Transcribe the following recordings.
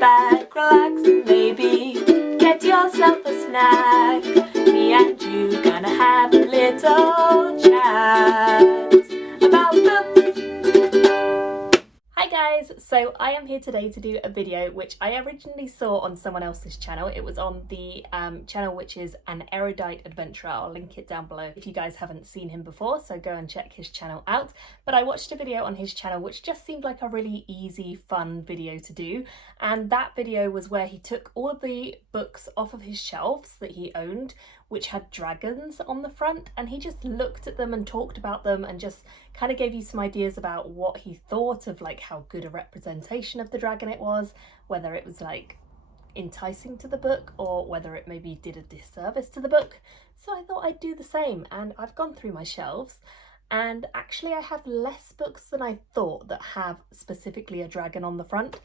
back, relax, and maybe get yourself a snack. Me and you gonna have a little chat about books. Hi guys, so I am here today to do a video which I originally saw on someone else's channel. It was on the channel which is An Erudite Adventurer. I'll link it down below if you guys haven't seen him before, so go and check his channel out. But I watched a video on his channel which just seemed like a really easy, fun video to do, and that video was where he took all of the books off of his shelves that he owned which had dragons on the front, and he just looked at them and talked about them and just kind of gave you some ideas about what he thought of, like how good a representation of the dragon it was, whether it was like enticing to the book or whether it maybe did a disservice to the book. So I thought I'd do the same, and I've gone through my shelves and actually I have less books than I thought that have specifically a dragon on the front,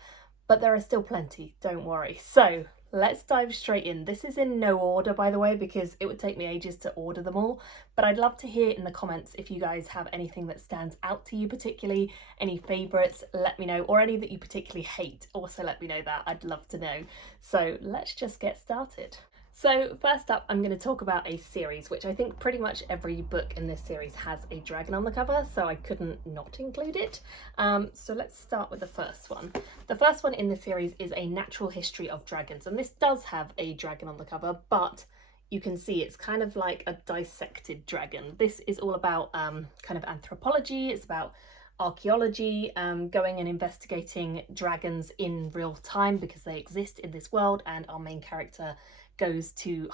but there are still plenty, don't worry. So let's dive straight in. This is in no order, by the way, because it would take me ages to order them all, but I'd love to hear in the comments if you guys have anything that stands out to you particularly, any favourites, let me know, or any that you particularly hate, also let me know that, I'd love to know. So let's just get started. So first up, I'm going to talk about a series, which I think pretty much every book in this series has a dragon on the cover, so I couldn't not include it. So let's start with the first one. The first one in the series is A Natural History of Dragons, and this does have a dragon on the cover, but you can see it's kind of like a dissected dragon. This is all about kind of anthropology, it's about archaeology, going and investigating dragons in real time because they exist in this world, and our main character goes to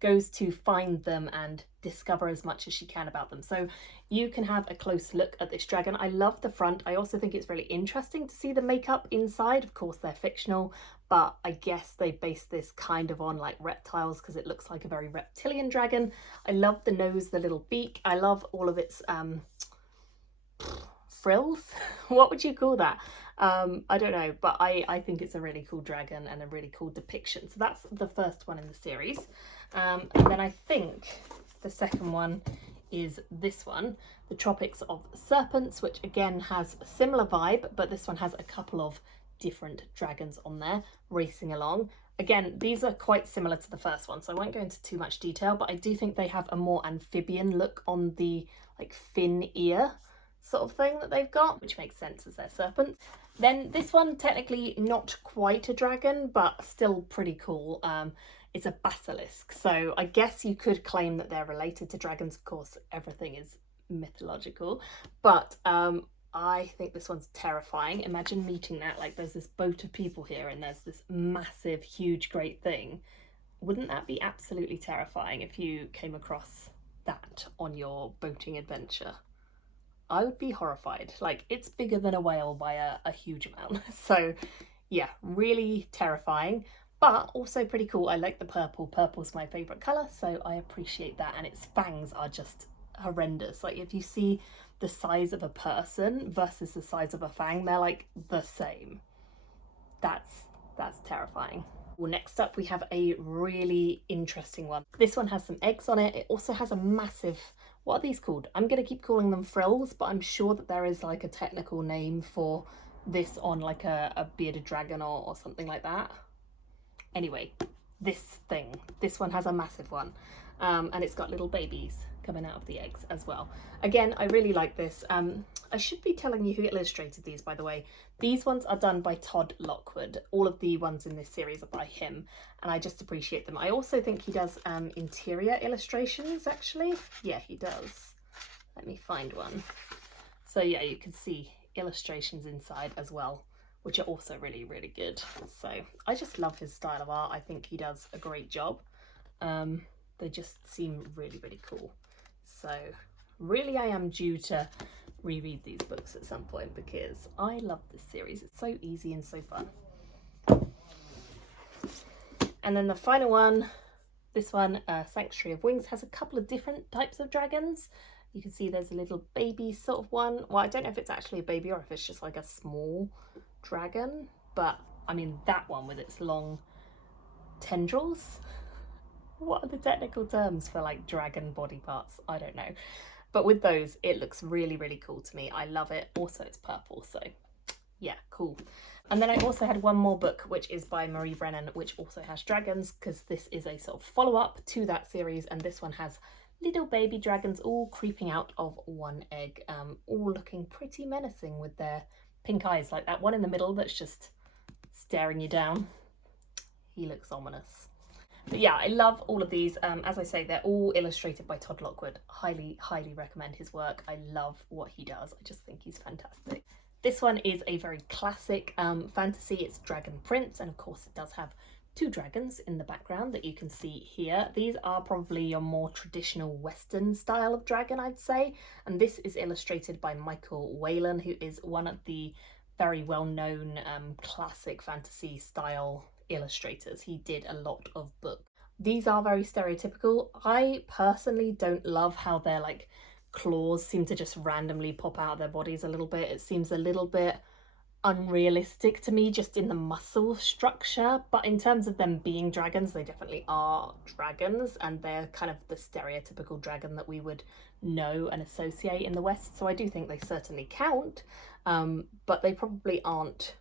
goes to find them and discover as much as she can about them. So you can have a close look at this dragon. I love the front. I also think it's really interesting to see the makeup inside. Of course they're fictional, but I guess they based this kind of on like reptiles because it looks like a very reptilian dragon. I love the nose, the little beak. I love all of its frills. What would you call that? I don't know, but I think it's a really cool dragon and a really cool depiction. So that's the first one in the series. And then I think the second one is this one, The Tropics of Serpents, which again has a similar vibe, but this one has a couple of different dragons on there racing along. Again, these are quite similar to the first one, so I won't go into too much detail, but I do think they have a more amphibian look on the like fin ear sort of thing that they've got, which makes sense as they're serpents. Then this one, technically not quite a dragon, but still pretty cool. It's a basilisk, so I guess you could claim that they're related to dragons. Of course, everything is mythological, but I think this one's terrifying. Imagine meeting that, like there's this boat of people here and there's this massive, huge, great thing. Wouldn't that be absolutely terrifying if you came across that on your boating adventure? I would be horrified. Like, it's bigger than a whale by a huge amount. So yeah, really terrifying, but also pretty cool. I like the purple. Purple's my favourite colour, so I appreciate that. And its fangs are just horrendous. Like, if you see the size of a person versus the size of a fang, they're like the same. That's terrifying. Well, next up we have a really interesting one. This one has some eggs on it. It also has a massive, what are these called? I'm going to keep calling them frills, but I'm sure that there is like a technical name for this on like a bearded dragon or something like that. Anyway, this one has a massive one, and it's got little babies coming out of the eggs as well. Again, I really like this. I should be telling you who illustrated these, by the way. These ones are done by Todd Lockwood. All of the ones in this series are by him, and I just appreciate them. I also think he does interior illustrations, actually. Yeah, he does. Let me find one. So yeah, you can see illustrations inside as well, which are also really, really good. So I just love his style of art. I think he does a great job. They just seem really, really cool. So really I am due to reread these books at some point because I love this series. It's so easy and so fun. And then the final one, this one, Sanctuary of Wings, has a couple of different types of dragons. You can see there's a little baby sort of one. Well, I don't know if it's actually a baby or if it's just like a small dragon, but I mean that one with its long tendrils. What are the technical terms for like dragon body parts? I don't know. But with those, it looks really, really cool to me. I love it. Also, it's purple, so yeah, cool. And then I also had one more book, which is by Marie Brennan, which also has dragons, because this is a sort of follow-up to that series, and this one has little baby dragons all creeping out of one egg, all looking pretty menacing with their pink eyes, like that one in the middle that's just staring you down. He looks ominous. But yeah, I love all of these. As I say, they're all illustrated by Todd Lockwood. Highly, highly recommend his work. I love what he does. I just think he's fantastic. This one is a very classic fantasy. It's Dragon Prince, and of course it does have two dragons in the background that you can see here. These are probably your more traditional Western style of dragon, I'd say, and this is illustrated by Michael Whalen, who is one of the very well-known classic fantasy style illustrators. He did a lot of books. These are very stereotypical. I personally don't love how they're like claws seem to just randomly pop out of their bodies a little bit. It seems a little bit unrealistic to me just in the muscle structure, but in terms of them being dragons, they definitely are dragons, and they're kind of the stereotypical dragon that we would know and associate in the West, so I do think they certainly count, but they probably aren't,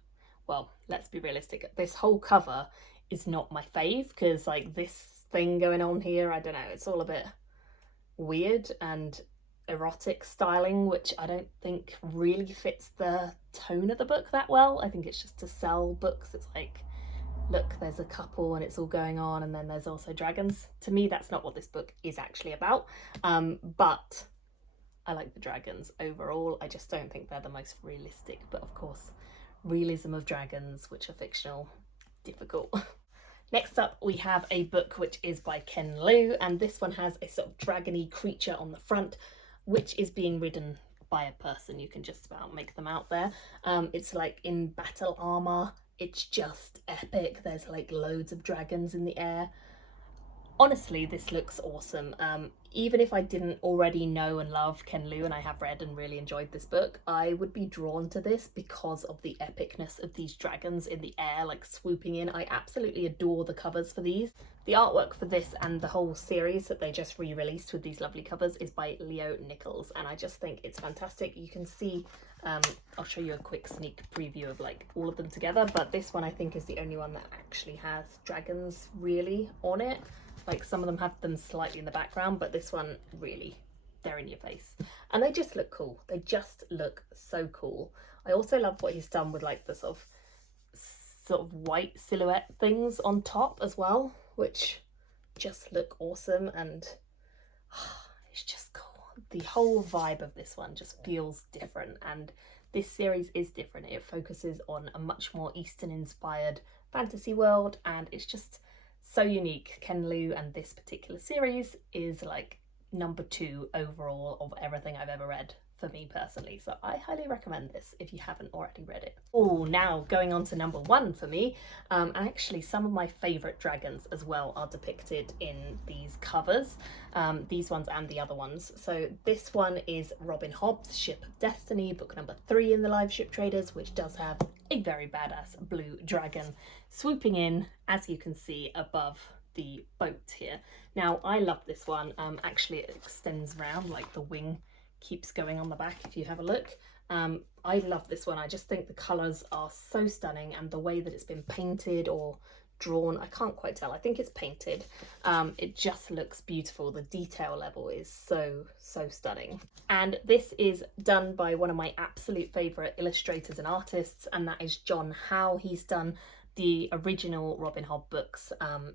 well, let's be realistic, this whole cover is not my fave, because like this thing going on here, I don't know, it's all a bit weird and erotic styling, which I don't think really fits the tone of the book that well. I think it's just to sell books. It's like, look, there's a couple and it's all going on, and then there's also dragons. To me, that's not what this book is actually about. But I like the dragons overall. I just don't think they're the most realistic. But of course, realism of dragons, which are fictional, difficult. Next up, we have a book which is by Ken Liu, and this one has a sort of dragony creature on the front, which is being ridden by a person. You can just about make them out there. It's like in battle armor. It's just epic. There's like loads of dragons in the air. Honestly, this looks awesome. Even if I didn't already know and love Ken Liu, and I have read and really enjoyed this book, I would be drawn to this because of the epicness of these dragons in the air, like swooping in. I absolutely adore the covers for these. The artwork for this and the whole series that they just re-released with these lovely covers is by Leo Nichols, and I just think it's fantastic. You can see, I'll show you a quick sneak preview of like all of them together, but this one I think is the only one that actually has dragons really on it. Like some of them have them slightly in the background, but this one really, they're in your face. And they just look cool. They just look so cool. I also love what he's done with like the sort of white silhouette things on top as well, which just look awesome, and it's just cool. The whole vibe of this one just feels different, and this series is different. It focuses on a much more Eastern inspired fantasy world, and it's just so unique. Ken Liu and this particular series is like number 2 overall of everything I've ever read for me personally, so I highly recommend this if you haven't already read it. Oh, now going on to number 1 for me, and actually some of my favourite dragons as well are depicted in these covers, these ones and the other ones. So this one is Robin Hobb's Ship of Destiny, book number 3 in the Live Ship Traders, which does have a very badass blue dragon swooping in, as you can see above the boat here. Now I love this one. Actually it extends round, like the wing keeps going on the back if you have a look. I love this one. I just think the colours are so stunning, and the way that it's been painted or drawn, I can't quite tell, I think it's painted. It just looks beautiful. The detail level is so stunning, and this is done by one of my absolute favourite illustrators and artists, and that is John Howe. He's done the original Robin Hobb books.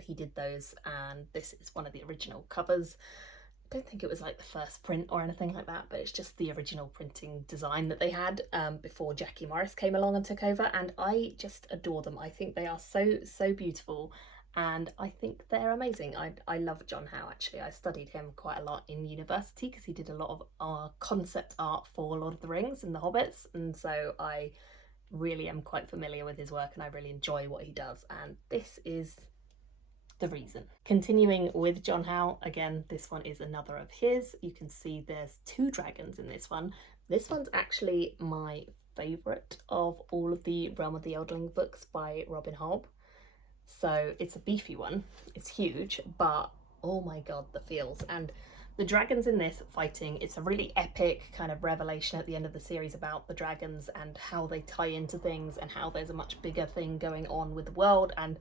He did those, and this is one of the original covers. I don't think it was like the first print or anything like that, but it's just the original printing design that they had before Jackie Morris came along and took over, and I just adore them. I think they are so beautiful, and I think they're amazing. I love John Howe. Actually, I studied him quite a lot in university because he did a lot of our concept art for Lord of the Rings and the Hobbits, and so I really am quite familiar with his work, and I really enjoy what he does, and this is the reason. Continuing with John Howe, again, this one is another of his. You can see there's 2 dragons in this one. This one's actually my favourite of all of the Realm of the Eldling books by Robin Hobb. So it's a beefy one, it's huge, but oh my god, the feels. And The dragons in this fighting, it's a really epic kind of revelation at the end of the series about the dragons and how they tie into things and how there's a much bigger thing going on with the world, and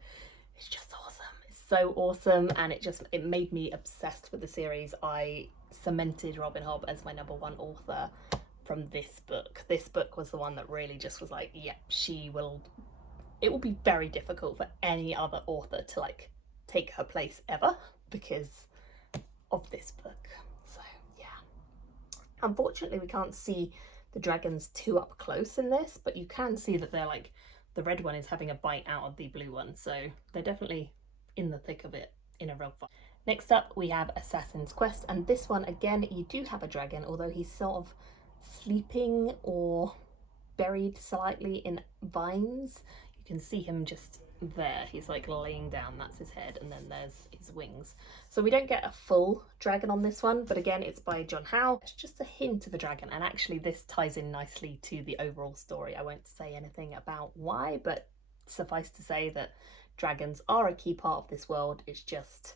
it's just awesome. It's so awesome, and it made me obsessed with the series. I cemented Robin Hobb as my #1 author from this book. This book was the one that really just was like, yeah, it will be very difficult for any other author to like take her place ever because of this book. So yeah, unfortunately we can't see the dragons too up close in this, but you can see that they're like, the red one is having a bite out of the blue one, so they're definitely in the thick of it in a real fight. Next up we have Assassin's Quest, and this one again you do have a dragon, although he's sort of sleeping or buried slightly in vines. You can see him just there, he's like laying down, that's his head, and then there's his wings. So we don't get a full dragon on this one, but again it's by John Howe. It's just a hint of a dragon, and actually this ties in nicely to the overall story. I won't say anything about why, but suffice to say that dragons are a key part of this world. It's just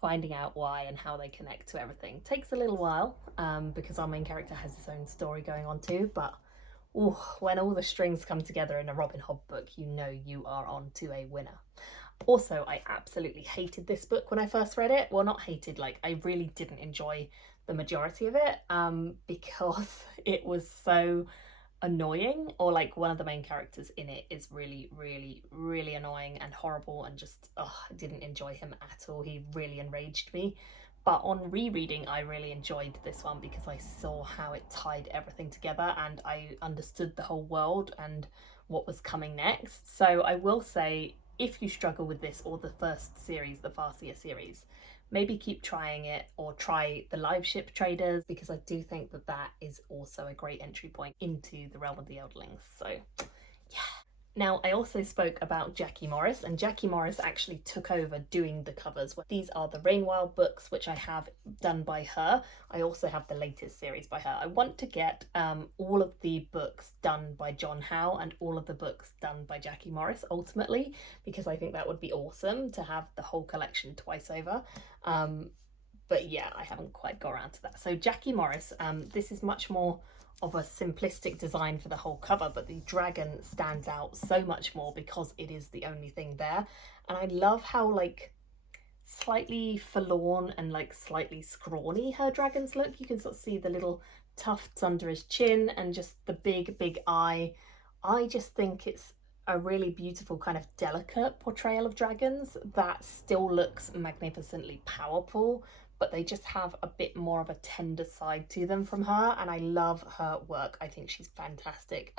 finding out why and how they connect to everything. Takes a little while because our main character has his own story going on too, but ooh, when all the strings come together in a Robin Hobb book, you know you are on to a winner. Also, I absolutely hated this book when I first read it. Well, not hated, like I really didn't enjoy the majority of it because it was so annoying, or like one of the main characters in it is really, really, really annoying and horrible, and just, I didn't enjoy him at all. He really enraged me. But on rereading, I really enjoyed this one because I saw how it tied everything together and I understood the whole world and what was coming next. So I will say, if you struggle with this or the first series, the Farseer series, maybe keep trying it or try the Live Ship Traders, because I do think that that is also a great entry point into the realm of the Eldlings. So yeah. Now, I also spoke about Jackie Morris, and Jackie Morris actually took over doing the covers. These are the Rainwild books, which I have done by her. I also have the latest series by her. I want to get all of the books done by John Howe and all of the books done by Jackie Morris ultimately, because I think that would be awesome to have the whole collection twice over. But yeah, I haven't quite got around to that. So Jackie Morris, this is much more of a simplistic design for the whole cover, but the dragon stands out so much more because it is the only thing there. And I love how like slightly forlorn and like slightly scrawny her dragons look. You can sort of see the little tufts under his chin and just the big eye. I just think it's a really beautiful kind of delicate portrayal of dragons that still looks magnificently powerful, but they just have a bit more of a tender side to them from her, and I love her work. I think she's fantastic.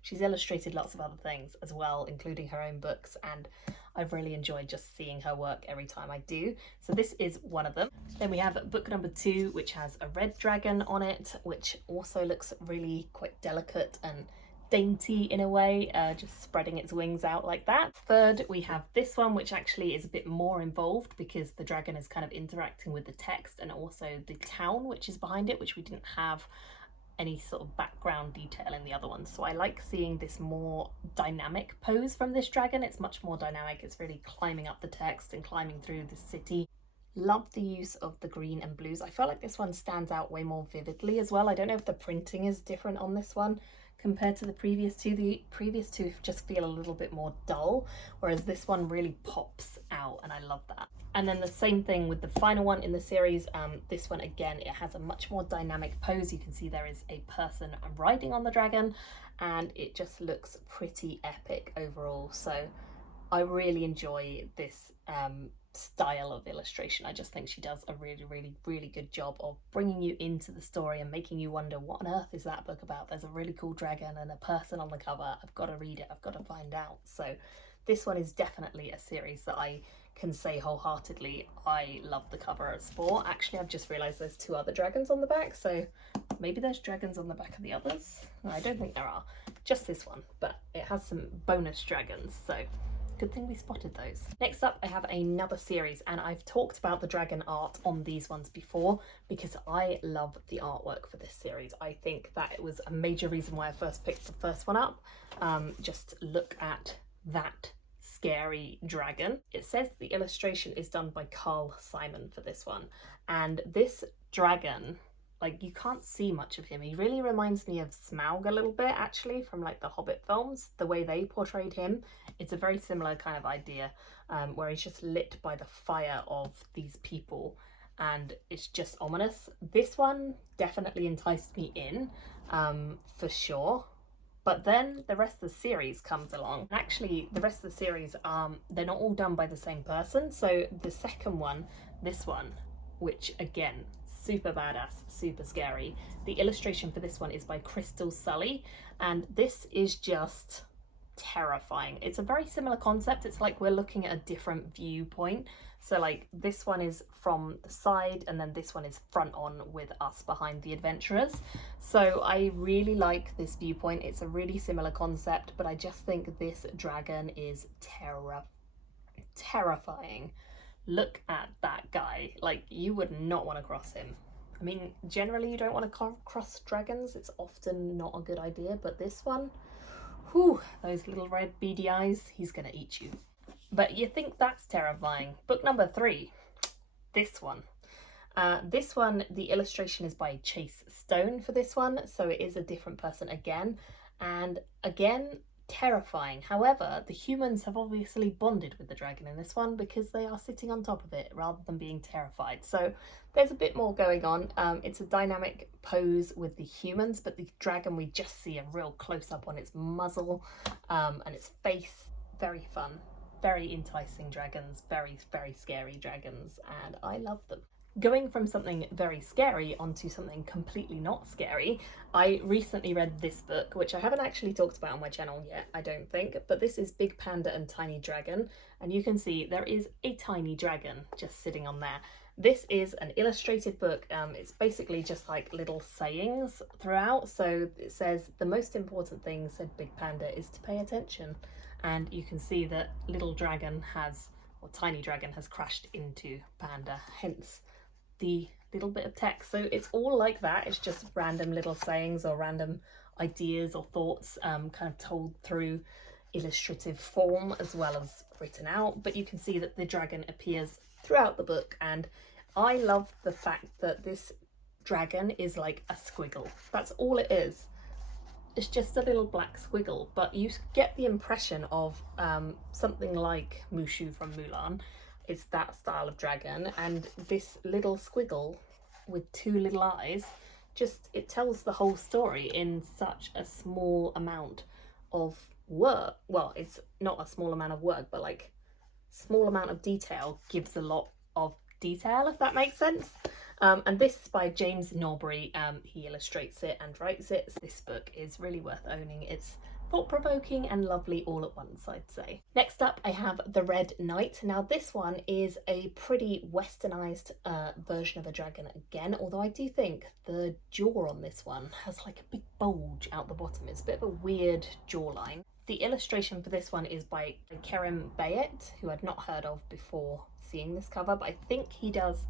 She's illustrated lots of other things as well, including her own books, and I've really enjoyed just seeing her work every time I do. So this is one of them. Then we have book number 2, which has a red dragon on it, which also looks really quite delicate and dainty in a way, just spreading its wings out like that. Third, we have this one, which actually is a bit more involved because the dragon is kind of interacting with the text and also the town which is behind it, which we didn't have any sort of background detail in the other ones. So I like seeing this more dynamic pose from this dragon. It's much more dynamic. It's really climbing up the text and climbing through the city. Love the use of the green and blues. I feel like this one stands out way more vividly as well. I don't know if the printing is different on this one compared to the previous two. The previous two just feel a little bit more dull, whereas this one really pops out, and I love that. And then the same thing with the final one in the series. This one, again, it has a much more dynamic pose. You can see there is a person riding on the dragon, and it just looks pretty epic overall. So I really enjoy this style of illustration. I just think she does a really good job of bringing you into the story and making you wonder, what on earth is that book about? There's a really cool dragon and a person on the cover. I've got to read it. I've got to find out. So this one is definitely a series that I can say wholeheartedly I love the cover for. Actually, I've just realized there's 2 other dragons on the back, so maybe there's dragons on the back of the others. I don't think there are, just this one, but it has some bonus dragons, so good thing we spotted those. Next up, I have another series, and I've talked about the dragon art on these ones before because I love the artwork for this series. I think that it was a major reason why I first picked the first one up. Just look at that scary dragon. It says the illustration is done by Carl Simon for this one, and this dragon, like, you can't see much of him. He really reminds me of Smaug a little bit, actually, from like the Hobbit films, the way they portrayed him. It's a very similar kind of idea, where he's just lit by the fire of these people, and it's just ominous. This one definitely enticed me in, for sure. But then the rest of the series comes along. Actually, the rest of the series, they're not all done by the same person. So the second one, this one, which again, super badass, super scary. The illustration for this one is by Crystal Sully, and this is just terrifying. It's a very similar concept. It's like we're looking at a different viewpoint. So like this one is from the side, and then this one is front on with us behind the adventurers. So I really like this viewpoint. It's a really similar concept, but I just think this dragon is terrifying. Look at that guy. Like, you would not want to cross him. I mean, generally you don't want to cross dragons. It's often not a good idea, but this one, whew, those little red beady eyes, he's gonna eat you. But you think that's terrifying. Book number 3, this one. This one, the illustration is by Chase Stone for this one, so it is a different person again. And again, terrifying. However, the humans have obviously bonded with the dragon in this one because they are sitting on top of it rather than being terrified. So there's a bit more going on. It's a dynamic pose with the humans, but the dragon, we just see a real close-up on its muzzle and its face. Very fun. Very enticing dragons, very, very scary dragons, and I love them. Going from something very scary onto something completely not scary, I recently read this book, which I haven't actually talked about on my channel yet, I don't think, but this is Big Panda and Tiny Dragon, and you can see there is a tiny dragon just sitting on there. This is an illustrated book. It's basically just like little sayings throughout. So it says, the most important thing, said Big Panda, is to pay attention. And you can see that little dragon has, or tiny dragon has crashed into Panda, hence the little bit of text. So it's all like that. It's just random little sayings or random ideas or thoughts kind of told through illustrative form as well as written out. But you can see that the dragon appears throughout the book, and I love the fact that this dragon is like a squiggle. That's all it is. It's just a little black squiggle, but you get the impression of something like Mushu from Mulan. It's that style of dragon, and this little squiggle with 2 little eyes, just, it tells the whole story in such a small amount of work. Well, it's not a small amount of work, but like small amount of detail gives a lot of detail, if that makes sense. And this is by James Norbury. He illustrates it and writes it. This book is really worth owning. It's thought-provoking and lovely all at once, I'd say. Next up, I have The Red Knight. Now this one is a pretty westernized version of a dragon again, although I do think the jaw on this one has like a big bulge out the bottom. It's a bit of a weird jawline. The illustration for this one is by Kerem Bayet, who I'd not heard of before seeing this cover, but I think he does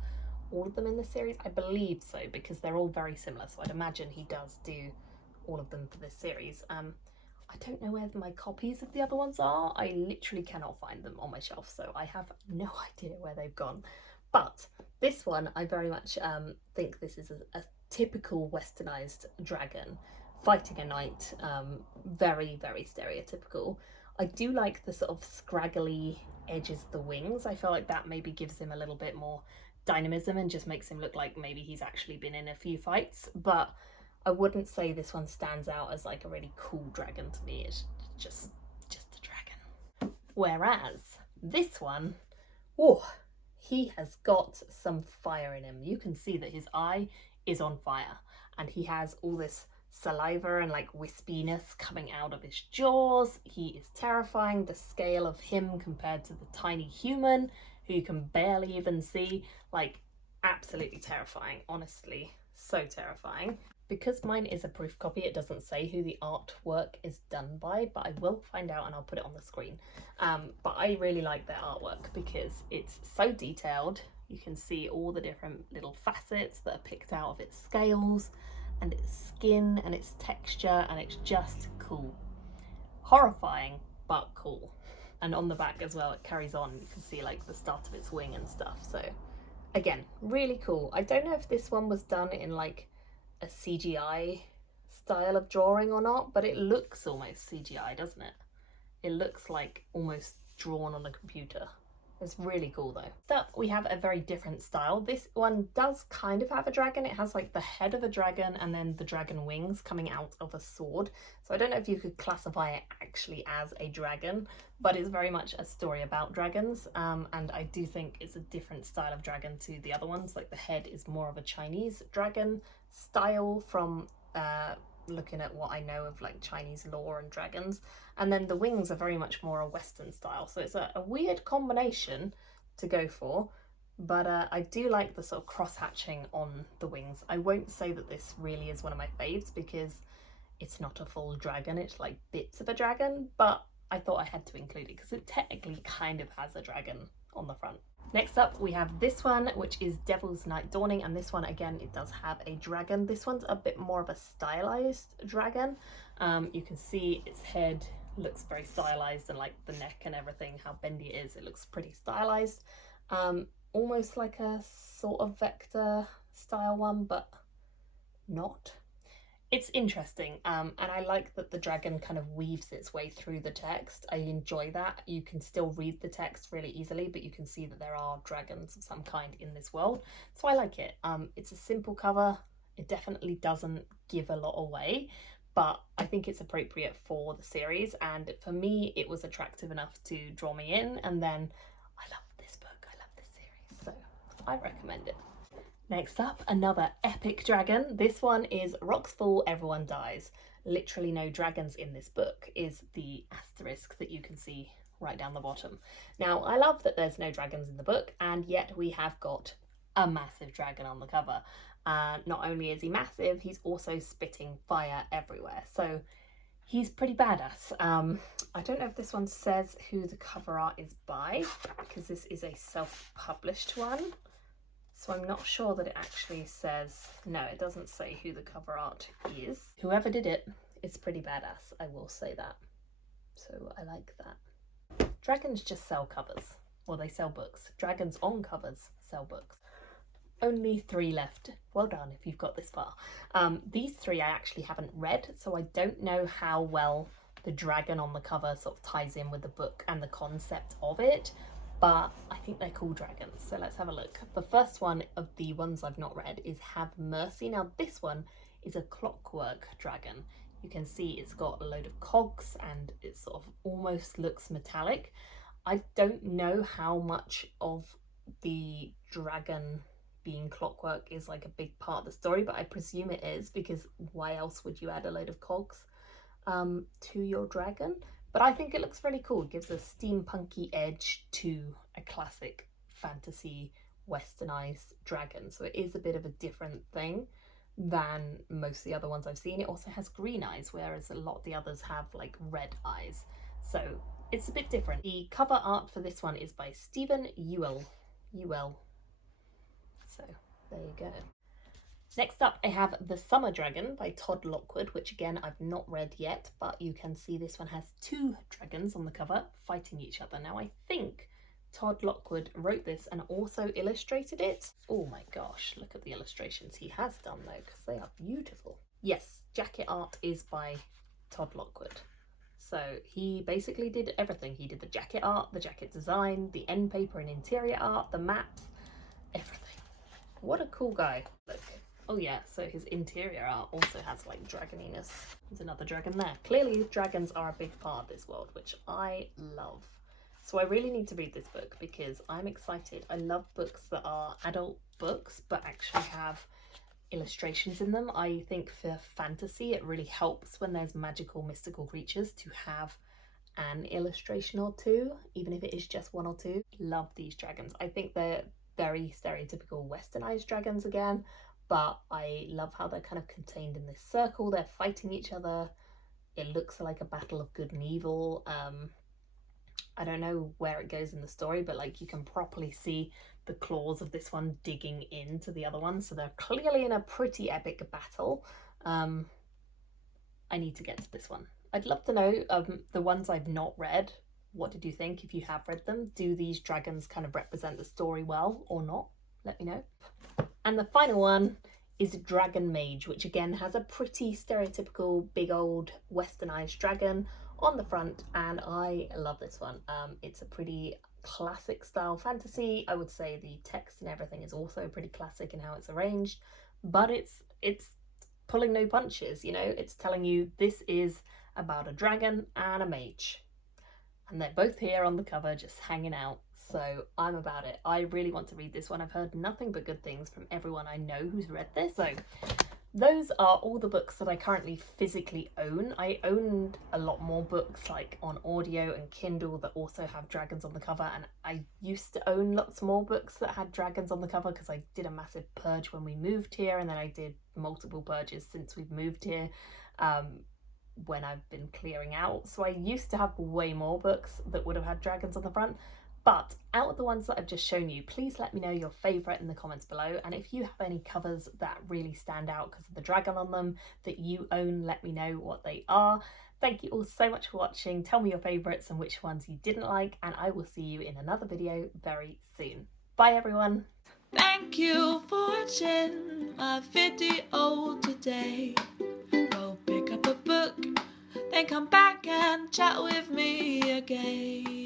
all of them in the series. I believe so, because they're all very similar, so I'd imagine he does do all of them for this series. I don't know where my copies of the other ones are. I literally cannot find them on my shelf, so I have no idea where they've gone. But this one, I very much think this is a typical westernized dragon fighting a knight. Very, very stereotypical. I do like the sort of scraggly edges of the wings. I feel like that maybe gives him a little bit more dynamism and just makes him look like maybe he's actually been in a few fights, but I wouldn't say this one stands out as like a really cool dragon to me. It's just a dragon. Whereas this one, oh, he has got some fire in him. You can see that his eye is on fire, and he has all this saliva and like wispiness coming out of his jaws. He is terrifying. The scale of him compared to the tiny human who you can barely even see, like, absolutely terrifying. Honestly, so terrifying. Because mine is a proof copy, it doesn't say who the artwork is done by, but I will find out and I'll put it on the screen. But I really like their artwork because it's so detailed. You can see all the different little facets that are picked out of its scales and its skin and its texture, and it's just cool. Horrifying, but cool. and on the back as well, it carries on. You can see like the start of its wing and stuff. So again, really cool. I don't know if this one was done in like a CGI style of drawing or not, but it looks almost CGI, doesn't it? It looks like almost drawn on a computer. It's really cool though. Up we have a very different style. This one does kind of have a dragon. It has like the head of a dragon and then the dragon wings coming out of a sword. So I don't know if you could classify it actually as a dragon, but it's very much a story about dragons. And I do think it's a different style of dragon to the other ones. Like the head is more of a Chinese dragon style from looking at what I know of like Chinese lore and dragons, and then the wings are very much more a Western style, so it's a weird combination to go for, but I do like the sort of cross hatching on the wings. I won't say that this really is one of my faves because it's not a full dragon, it's like bits of a dragon, but I thought I had to include it because it technically kind of has a dragon on the front. Next up we have this one, which is Devil's Night Dawning, and this one again, it does have a dragon. This one's a bit more of a stylized dragon. You can see its head looks very stylized, and like the neck and everything, how bendy it is, it looks pretty stylized. Almost like a sort of vector style one, but not. It's interesting, and I like that the dragon kind of weaves its way through the text. I enjoy that. You can still read the text really easily, but you can see that there are dragons of some kind in this world. So I like it. It's a simple cover. It definitely doesn't give a lot away, but I think it's appropriate for the series. And for me, it was attractive enough to draw me in. And then I love this book. I love this series. So I recommend it. Next up, another epic dragon. This one is Rocks Fall, Everyone Dies. Literally no dragons in this book is the asterisk that you can see right down the bottom. Now, I love that there's no dragons in the book, and yet we have got a massive dragon on the cover. Not only is he massive, he's also spitting fire everywhere. So he's pretty badass. I don't know if this one says who the cover art is by, because this is a self-published one. So I'm not sure that it actually says, no, it doesn't say who the cover art is. Whoever did it is pretty badass, I will say that. So I like that. Dragons just sell covers, or they sell books. Dragons on covers sell books. Only 3 left. Well done if you've got this far. These 3 I actually haven't read, so I don't know how well the dragon on the cover sort of ties in with the book and the concept of it. But I think they're cool dragons, so let's have a look. The first one of the ones I've not read is Have Mercy. Now this one is a clockwork dragon. You can see it's got a load of cogs and it sort of almost looks metallic. I don't know how much of the dragon being clockwork is like a big part of the story, but I presume it is, because why else would you add a load of cogs to your dragon? But I think it looks really cool. It gives a steampunky edge to a classic fantasy westernized dragon. So it is a bit of a different thing than most of the other ones I've seen. It also has green eyes, whereas a lot of the others have like red eyes. So it's a bit different. The cover art for this one is by Stephen Ewell. So there you go. Next up, I have The Summer Dragon by Todd Lockwood, which again, I've not read yet, but you can see this one has 2 dragons on the cover fighting each other. Now, I think Todd Lockwood wrote this and also illustrated it. Oh my gosh, look at the illustrations he has done though, because they are beautiful. Yes, jacket art is by Todd Lockwood. So he basically did everything. He did the jacket art, the jacket design, the end paper and interior art, the maps, everything. What a cool guy. Look. Oh yeah, so his interior art also has like dragoniness. There's another dragon there. Clearly dragons are a big part of this world, which I love. So I really need to read this book because I'm excited. I love books that are adult books but actually have illustrations in them. I think for fantasy it really helps when there's magical mystical creatures to have an illustration or 2, even if it is just 1 or 2. Love these dragons. I think they're very stereotypical westernized dragons again, but I love how they're kind of contained in this circle. They're fighting each other. It looks like a battle of good and evil. I don't know where it goes in the story, but like you can properly see the claws of this one digging into the other one. So they're clearly in a pretty epic battle. I need to get to this one. I'd love to know the ones I've not read, What did you think? If you have read them, do these dragons kind of represent the story well or not? Let me know. And the final one is Dragon Mage, which again has a pretty stereotypical big old westernized dragon on the front, and I love this one. It's a pretty classic style fantasy. I would say the text and everything is also pretty classic in how it's arranged, but it's pulling no punches, you know. It's telling you this is about a dragon and a mage, and they're both here on the cover just hanging out. So I'm about it. I really want to read this one. I've heard nothing but good things from everyone I know who's read this. So those are all the books that I currently physically own. I owned a lot more books like on audio and Kindle that also have dragons on the cover, and I used to own lots more books that had dragons on the cover because I did a massive purge when we moved here, and then I did multiple purges since we've moved here. When I've been clearing out. So I used to have way more books that would have had dragons on the front. But out of the ones that I've just shown you, please let me know your favourite in the comments below. And if you have any covers that really stand out because of the dragon on them that you own, let me know what they are. Thank you all so much for watching. Tell me your favourites and which ones you didn't like, and I will see you in another video very soon. Bye everyone. Thank you for watching my video today. Go pick up a book, then come back and chat with me again.